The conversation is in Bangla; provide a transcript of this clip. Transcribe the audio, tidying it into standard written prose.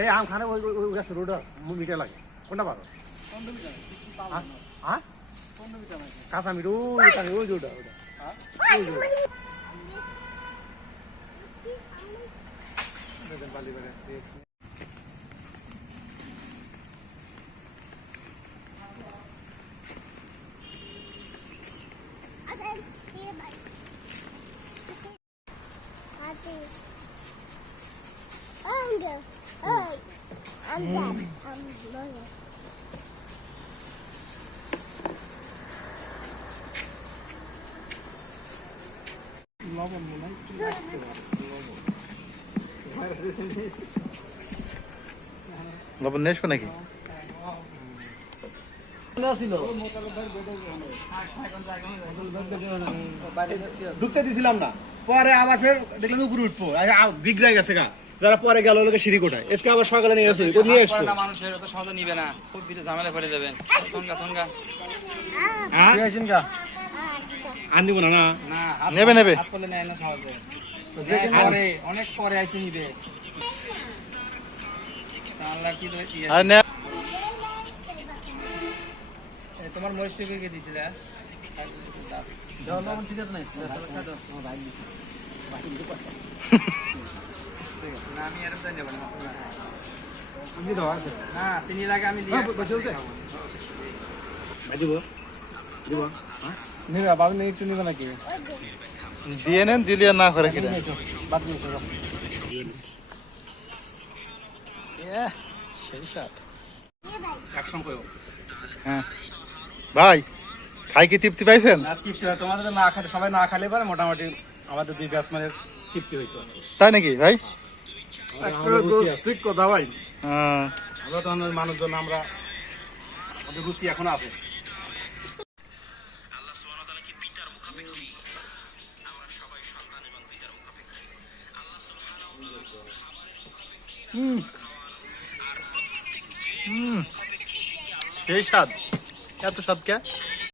এই আম খানে ওই গাছ রোড মিঠা লাগে কোনটা ভালো হ্যাঁ কাঁচা মিঠ ওই ওটা লবণ নিয়ে আসবো নাকি? ঢুকতে দিছিলাম না, পরে আবার ফের দেখলাম উপরে উঠবো বিগড়াই গেছে গা, যারা পরে গেল লোকে সিঁড়ি কোটায় এসকে আবার সকালে নিয়ে আসছে নিয়ে আসবো মানুষের তো সহজে নিবে না, খুব ঝামেলা পড়ে যাবেন। আর নিব না না নেবে নেবে হাত করলে নেয় না সহজে, অনেক পরে আইসে নিবে। আর নে তোমার মরিচ কে দিছিল? আমি আর নেব না, চিনি লাগে আমি দিয়ে নেন, দিলে আর না করে কিনা সেই সাথ। হ্যাঁ ভাই, খাই কি তৃপ্তি পাইছেন? তৃপ্তি হয় তোমাদের না খালে, সবাই না খালে পরে মোটামুটি আমাদের দুই ব্যাটসম্যানের তৃপ্তি হইতো। তাই নাকি ভাই? ঠিক কথা ভাই, হ্যাঁ আমরা তো মানুষজন, আমরা আমাদের রুচি এখন আছে। সেই স্বাদ, এত স্বাদ কে?